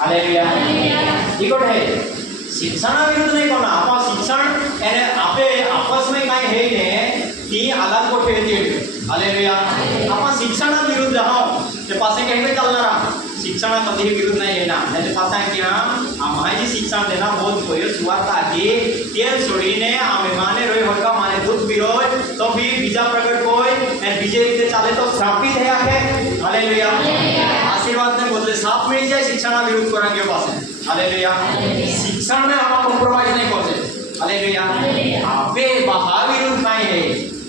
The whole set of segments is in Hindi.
हालेलुया इकोट है शिक्षण विरुद्ध नहीं कोना आपा शिक्षण एने आपे आपस में काय है ने की आदान को ठेवते हालेलुया आपा शिक्षण विरुद्ध जाओ ते पासे कहीं चालणार शिक्षण कधी विरुद्ध नाही येणार त्याचे पासा की आम्हाजी शिक्षण देना बहुत कोई सुवार्ता की तेल सोडीने आमे माने रोय होका माने दुख विरोध तो भी बीजा प्रकट कोई एंड बीजे रीते चाले तो श्रापित है आके हालेलुया आशीर्वाद ने बदले साफ मिल जाए शिक्षण विरुद्ध करांगे पासे हालेलुया शिक्षण में आप कॉम्प्रोमाइज नहीं करते हालेलुया आपे बाहर विरुद्ध नहीं है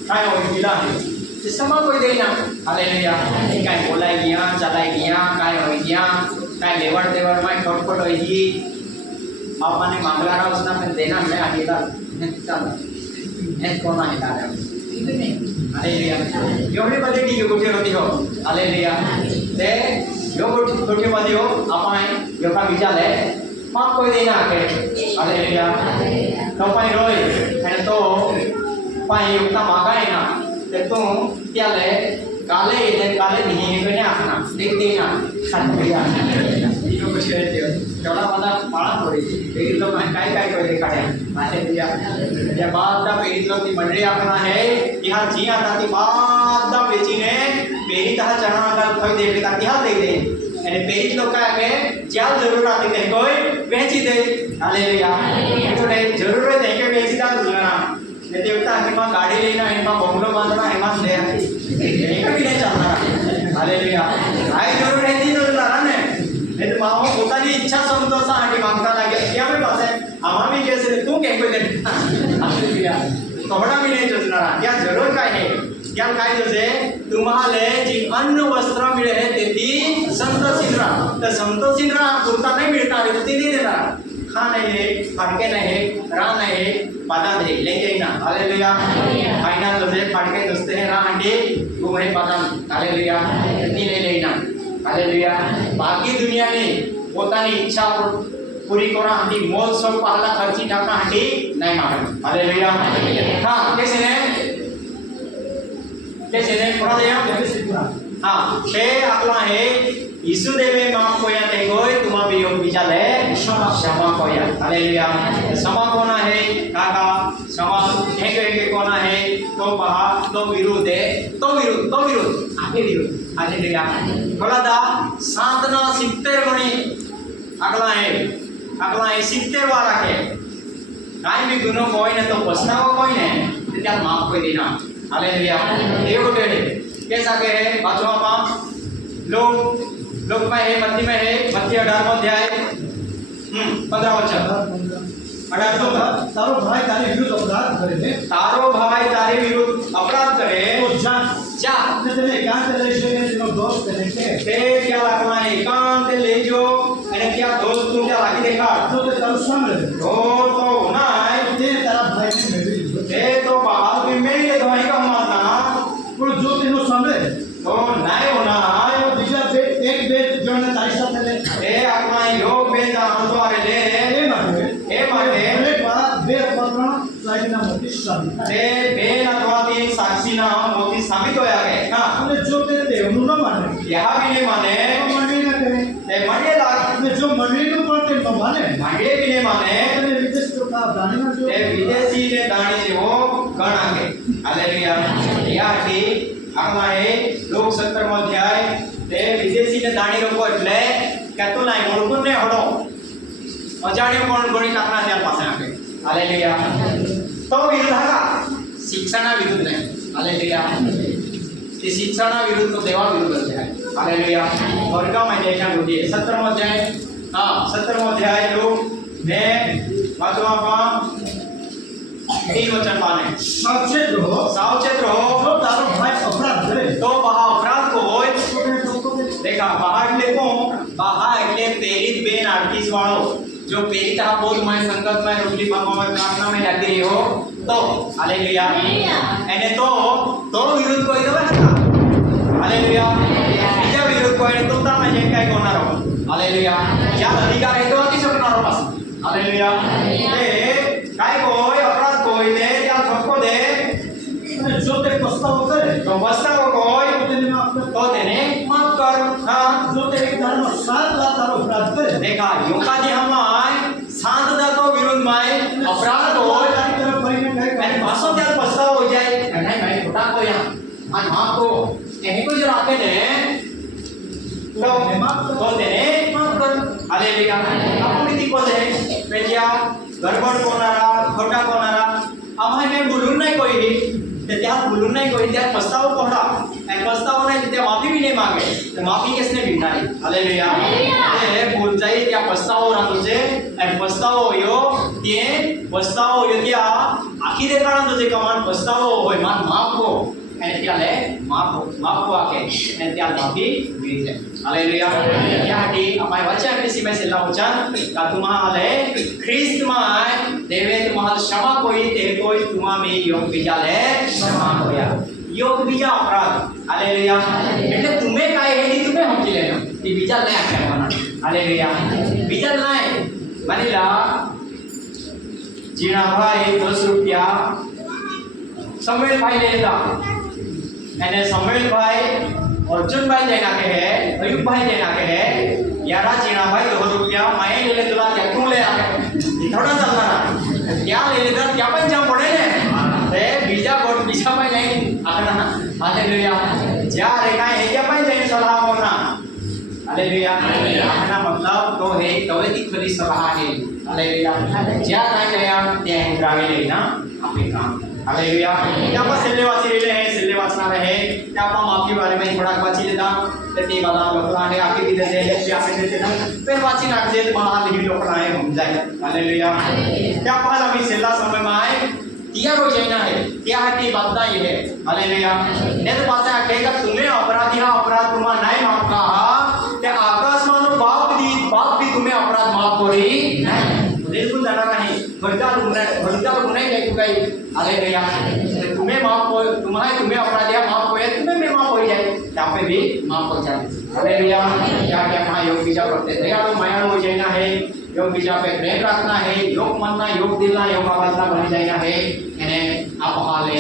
काय हो मिला है सिस्टम कोई देना हालेलुया काय बोलाई गया चलाई गया काय हो गया काय लेवड़ देवड़ में खटपट होगी आपने मांगला रहा उसना में देना मैं आगे चल मैं कौन है दादा हालेलुया योगने बदे की गोटे होती हो हालेलुया ते यो गोटे बदे हो आपने योगा विचार है माफ कोई देना आके हालेलुया तो पाई रोय है तो पाई योगा मांगा है ना ते तो क्या ले काले नहीं है ने आखना देख देना साथ भैया यो कुछ है थोड़ा बड़ा पाळा पड़ी पेरी लोग काय काय कोई दिखाया हालेलुया या बादा पेरी लोग की मंडली आपना है यहां जी आता थी बादा बेचीने पेरी ता चढ़ा का कोई दे का क्या दे दे અને પેજ લોકો કે જ્યાં જરૂર આતી તે કોઈ વેચી દે હાલેલુયા એટલે જરૂર હોય તે કે વેચી દા દુનિયા ને દેવતા એમાં ગાડી લઈને એમાં બંગલો બાંધવા એમાં લે એક બી નહીં ચાલના હાલેલુયા આ જરૂર રહેતી નોલા ને એટલે માવો પોતાની ઈચ્છા સંતોષ આટી માંગતા લાગે કે અમે પાસે આમાં બી કે છે તું કે કોઈ દે હાલેલુયા કપડા બી નહીં જોજના ત્યાં જરૂર કાઈ નહીં क्या काय जसे तुम्हाला जी अन्न वस्त्र मिळे तेती संतोषित राहा तर संतोषित राहा पुरता नाही मिळणार ते नाही देणार खा नाही है फाटके नाही है रा नाही है पादा दे लेके ना हालेलुया फाइनल जसे फाटके दोस्ते है रा अंडे वो है पादा हालेलुया ती ले लेना हालेलुया बाकी दुनिया ने પોતાની ઈચ્છા પૂરી કરવા હાંડી મોજ શોખ પહલા ખર્ચી નાખવા હાંડી નહીં માગે હાલેલુયા હા कैसे ने कैसे ने पढ़ा दिया हाँ ते आपला है यीशु देवे माफ कोया ते कोई तुमा भी योग बिजा ले क्षमा कोया हालेलुया क्षमा कोना है काका क्षमा हेगे कोना है तो पहा तो विरोध है तो विरोध आगे विरोध हालेलुया बोला दा साधना 70 गणी अगला है 70 वाला के काई भी गुनो कोई ने तो पछतावा कोई ने ते त्या माफ कोई देना हालेलुया देव बेटे कैसा के है बाजू में लोग में है मत्ती 18 अध्याय 15 वचन 18 तारो भाई तारे विरुद्ध अपराध करे तो जा तेरे एकांत ले जो तेनो दोष करे ते क्या लगना है एकांत ले जो અને क्या दोस्त तू क्या लागी देखा तो ते तारो सामने तो ना ते तारा भाई ने मेरी ते तो बाहर भी मेरी ले भाई का मारना और जो तेनो सामने तो नहीं होना आयो दूसरा बे एक बे जोने तारी साथ ले ए अपना योग बेदा हंसवारे ले ए माटे एक बार बे पत्रण लाइना मोती साबित ते बे अथवा तीन साक्षी ना मोती साबित होया गए हां અને જો તે દેવનું ન માને यह भी नहीं माने તો મંડળી ન કરે ते मंडे लाग અને જો મંડળીનું પણ તે ન માને मंडे भी नहीं माने અને વિદેશ તોકા દાણીમાં જો ते विदेशी ने दाणी जेवो गण आगे हालेलुया याटी आपला है लोक 17 अध्याय ते विदेशी ने दाणी रोको એટલે કહેતો નહીં ઓળખું ને હડો અજાણ્યો કોણ ગણી કાકના ત્યાં પાસે આગે हालेलुया तो विरुद्ध का शिक्षणा विरुद्ध नहीं हालेलुया ते शिक्षणा विरुद्ध तो देवा विरुद्ध है हालेलुया वर्ग में देखना होती है 17 अध्याय हां 17 अध्याय लोग ने वाचवा पा 3 वचन माने सावचेत रहो जो तारो भाई अपराध करे तो बहा अपराध को होय देखा बाहर देखो बाहर એટલે પ્રેરિત બેન 38 વાળો जो प्रेरित हा बोध में संगत में रोटली पापा में प्रार्थना में लगी रही हो तो हालेलुया एने तो विरुद्ध कोई दवा था हालेलुया बीजा विरुद्ध कोई तो ता में जे काय कोणार हो हालेलुया या अधिकार है तो अति सकणार हो पास हालेलुया ए काय कोई अपराध कोई ने या ठोको दे जो ते पछतावा करे तो पछतावा कोई तो तेने माफ कर तो तेने माफ कर हां जो ते एक धर्म साथ ला तारो अपराध करे देखा योगादी हमाय शांतता को विरुद्ध में अपराध हो તારી તરફ ફરીને કહે કે અને પાછો ત્યારે પસ્તાવો हो जाए नहीं भाई ખોટા કોયા આ માફ को એની કોઈ જો રાખે ને તો તેને માફ કર હાલેલુયા આપણી તી કોને પેજ્યા ગરબડ કોનારા ખોટા કોનારા અમાને બોલું નહીં કોઈ તે ત્યાં બોલું નહીં કોઈ ત્યાં પસ્તાવો કોડા અને પસ્તાવો નહીં તે માફી भी नहीं मांगे तो माफी किसने भिंडारी हालेलुया એ ભૂલ જાય ત્યાં પસ્તાવો રાંધો છે અને પસ્તાવો હોયો ત્યાં આખી દેખાડો તો જે કમાન પસ્તાવો હોય માન માફો અને ત્યાં લે માફો આકે અને ત્યાં માફી मिली जाए हालेलुया याटी અમારી વચ્ચે આપણી સીમે છેલ્લા વચન કા तुम्हारे ख्रिस्त में देवे तुम्हारे क्षमा कोई ते कोई तुम्हा में योग बीजा ले क्षमा होया योग बीजा अपराध हालेलुया એટલે तुम्हें काय है नी तुम्हें समझी लेना ये बीजा नहीं आखवाना हालेलुया बीजा नहीं मानीला जीना भाई 10 रुपया समवेल भाई ले लेता અને સમવેલ ભાઈ अर्जुन भाई देना के है अयुब भाई देना के है यारा जीना भाई 2 रुपया मैं ले ले तुला क्या क्यों ले आए थोड़ा चलना ना क्या ले लेता क्या पण जाम पड़े ने ए बीजा भाई नहीं आखना हालेलुया जा रे काय है क्या पण जाई सलाह होना हालेलुया आखना मतलब तो है तवे की खरी सलाह है हालेलुया जा ना गया ते उड़ावे लेना आपके काम हालेलुया क्या पर सिल्ले वाची ले हैं सिल्ले वाचना रहे क्या पर माफी बारे में थोड़ा वाची लेता ते ते वाला लोकलाने आके भी देते हैं प्यास से देते हैं फिर वाची नाक दे माला लिखी लोकलाने हम जाए हालेलुया क्या पर अभी सिल्ला समय में आए तिया रो जाना है क्या हटी बात ये है हालेलुया ने तो बात है कहेगा तुम्हें अपराधी हा अपराध तुम्हारा नहीं माफ कहा ते आकाश मानो बाप भी तुम्हें अपराध माफ करी नहीं बिल्कुल जाना नहीं भरता गुनाह नहीं है कोई हालेलुया तुम्हें माफ हो तुम्हें अपराधी माफ हो तुम्हें में माफ हो जाए यहाँ पे भी माफ हो जाए हालेलुया क्या क्या वहाँ योग बीजा करते दयालु मायालु हो जाना है योग बीजा पे प्रेम रखना है योग मानना योग दिलना योग आवाजना बन जाना है इन्हें आप हाले